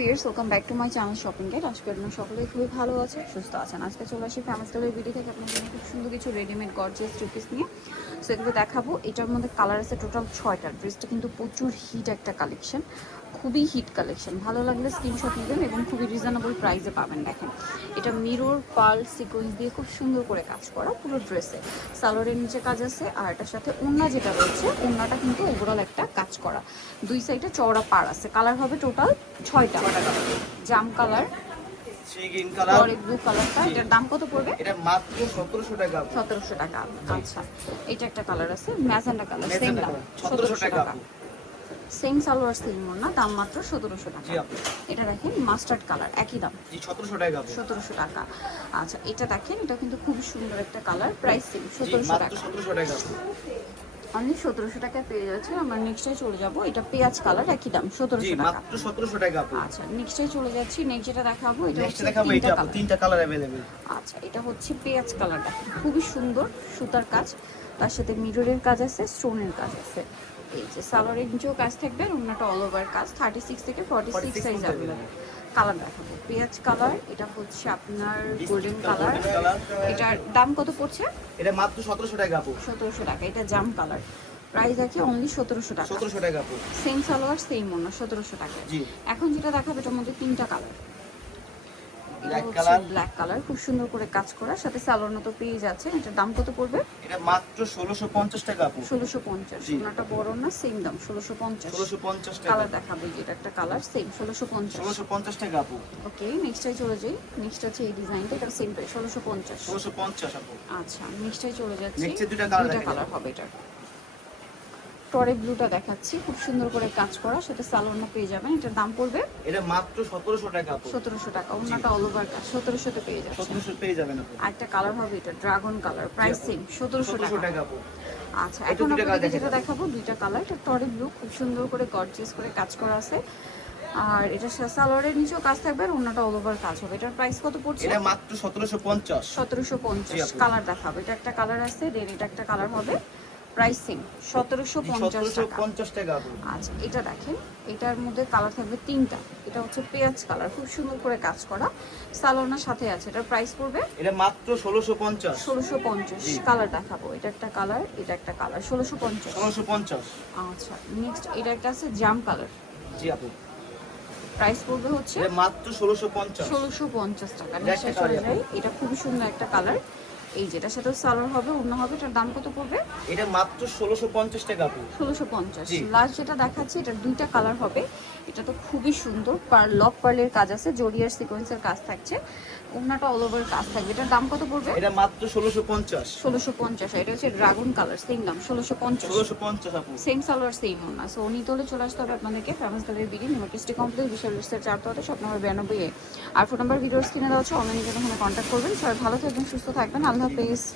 Viewers welcome back to my channel shopping gate আজকে আপনারা সকলেই খুবই ভালো আছে সুস্থ আছেন। আজকে চলে আসি ফেমাস কালার ভিডিও থেকে আপনার জন্য খুব সুন্দর কিছু রেডিমেড গর্জিয়াস টু পিস নিয়ে। সো এগুলো দেখাবো। এটার মধ্যে কালার আছে টোটাল ছয়টা। ড্রেসটা কিন্তু প্রচুর হিট একটা কালেকশন খুবই হিট কালেকশন ভালো লাগলে স্ক্রিনশট নেবেন এবং খুবই রিজনেবল প্রাইসে পাবেন দেখেন। এটা মিরর পার্ল সিকোয়েন্স দিয়ে খুব সুন্দর করে কাজ করা পুরো ড্রেসে সালোয়ারের নিচে কাজ আছে আর এটার সাথে ওড়না যেটা রয়েছে ওড়নাটা কিন্তু ওভারঅল একটা কাজ করা। দুই সাইডে চওড়া পার আছে। কালার হবে টোটাল ছয়টা। জাম কালার এটার দাম কত পড়বে? এটা মাত্র সতেরোশো টাকা। আচ্ছা। এটা একটা কালার আছে ম্যাজেন্ডা কালার সেম দাম সতেরোশো 1700 টাকা। টাকা। সেম সালোয়ার সেম না দাম মাত্র সতেরোশো টাকা। এটা দেখেন মাস্টার্ড কালার একই দাম। সতেরোশো টাকা সতেরোশো টাকা। আচ্ছা এটা দেখেন এটা কিন্তু খুব সুন্দর একটা কালার প্রাইস সেম সতেরোশো টাকা। সতেরোশো টাকা অনলি সতেরোশো টাকায় পেয়ে যাচ্ছে আমরা নেক্সটে চলে যাব। এটা পেঁয়াজ কালার একই দাম সতেরোশো টাকা। মাত্র সতেরোশো টাকা আচ্ছা নেক্সটে চলে যাচ্ছি নেক্সট যেটা দেখাবো এটা হচ্ছে দেখাবো এটা তিনটা কালার অ্যাভেলেবেল আচ্ছা এটা হচ্ছে পেঁয়াজ কালার দেখেন খুবই সুন্দর সুতার কাজ। তার সাথে মিররের কাজ আছে স্টোনের কাজ আছে। এই যে সালোয়ারের নিচেও কাজ থাকবে আর অন্যটা অল ওভার কাজ থার্টি সিক্স থেকে forty six 46 size available colour দেখাবো। পেঁয়াজ কালার এটা হচ্ছে আপনার গোল্ডেন কালার। এটার দাম কত পড়ছে? এটা মাত্র সতেরোশো টাকা আপু সতেরোশো টাকা এটা জাম কালার। প্রাইস আছে অনলি সতেরোশো টাকা। সতেরোশো টাকা আপু সেম সালোয়ার সেম অন্য সতেরোশো টাকা। এখন যেটা দেখাবে এটার মধ্যে তিনটা কালার। Color। ব্ল্যাক কালার খুব সুন্দর করে কাজ করা। সাথে সালোয়ার মতো পেয়ে যাচ্ছে এটার দাম কত পড়বে? এটা মাত্র ষোলোশো পঞ্চাশ টাকা আপু ষোলোশো পঞ্চাশ। জি। ওনাটা বড় না সেম দাম ষোলোশো পঞ্চাশ। ষোলোশো পঞ্চাশ টাকা। কালার দেখাবো যেটা একটা কালার সেম ষোলোশো পঞ্চাশ। ষোলোশো পঞ্চাশ টাকা আপু ওকে নেক্সটাই চলে যাই। নেক্সট আছে এই ডিজাইনটা এটা সেম প্রাইস ষোলোশো পঞ্চাশ। ষোলোশো পঞ্চাশ আপু আচ্ছা নেক্সটাই চলে যাচ্ছি। দুইটা দেখা কালার হবে এটা টরে ব্লুটা দেখাচ্ছি। খুব সুন্দর করে কাজ করা সাথে সালোয়ারটা পেয়ে যাবেন। এটার দাম পড়বে এটা মাত্র সতেরোশো টাকা আপু সতেরোশো টাকা ওনাটা অল ওভার কাজ সতেরোশোতে পেয়ে যাচ্ছে সতেরোশো পেয়ে যাবেন আপু আরেকটা কালার হবে এটা ড্রাগন কালার প্রাইস সেম সতেরোশো সতেরোশো টাকা। টাকা আচ্ছা এখন আপনাদেরকে যেটা দেখাবো দুইটা কালার এটা টরে ব্লু খুব সুন্দর করে গর্জিয়াস করে কাজ করা আছে। আর এটা সালোয়ারের নিচেও কাজ থাকবে আর অন্যটা অল ওভার কাজ হবে। এটার প্রাইস কত পড়ছে? এটা মাত্র সতেরোশো পঞ্চাশ। সতেরোশো জি পঞ্চাশ আপু। কালার দেখাবো। এটা একটা কালার আছে দেন এটা একটা কালার হবে। প্রাইস সতেরোশো পঞ্চাশ পঞ্চাশ টাকা আচ্ছা এটা দেখেন এটার মধ্যে কালার থাকবে তিনটা। এটা হচ্ছে পেঁয়াজ কালার খুব সুন্দর করে কাজ করা। সালোনার সাথে আছে এটার প্রাইস পড়বে এটা মাত্র ষোলোশো পঞ্চাশ। ষোলোশো পঞ্চাশ। কালার দেখাবো এটা একটা কালার এটা একটা কালার ষোলোশো পঞ্চাশ। ষোলোশো পঞ্চাশ। আচ্ছা নেক্সট এটা একটা আছে জাম কালার জি আপু। প্রাইস পড়বে হচ্ছে মাত্র ষোলোশো পঞ্চাশ। ষোলোশো পঞ্চাশ টাকা। এটা খুবই সুন্দর একটা কালার এই যেটার সাথে সালোয়ার হবে অন্য হবে এটার দাম কত পড়বে? এটা মাত্র ষোলোশো পঞ্চাশ টাকা আপু ষোলোশো পঞ্চাশ। জি। লাস্ট যেটা দেখাচ্ছি এটার দুইটা কালার হবে। এটা তো খুবই সুন্দর পার লক পার্লের কাজ আছে জরিয়ার সিকোয়েন্সের কাজ থাকছে। ওনাটা অল ওভার কাজ থাকবে। এটার দাম কত পড়বে? এটা মাত্র ষোলোশো পঞ্চাশ। ষোলোশো পঞ্চাশ। এটা হচ্ছে ড্রাগন কালার সেম দাম ষোলোশো পঞ্চাশ। ষোলোশো পঞ্চাশ আপু। সেম সালোয়ার সেম ওনা সো উনি তোলে চলে আসতে হবে আপনাদেরকে ফেমাস কালার বিডি নিমার্টিস্টি কমপ্লেক্স বিশাল লিস্টের চার তলাতে শপ নম্বর বিরানব্বই এ। আর ফোন নাম্বার ভিডিওস কিনে দেওয়া হচ্ছে অনলাইনে জন্য কন্ট্যাক্ট করবেন। সবাই ভালো থাকবেন সুস্থ থাকবেন। Ana Pires.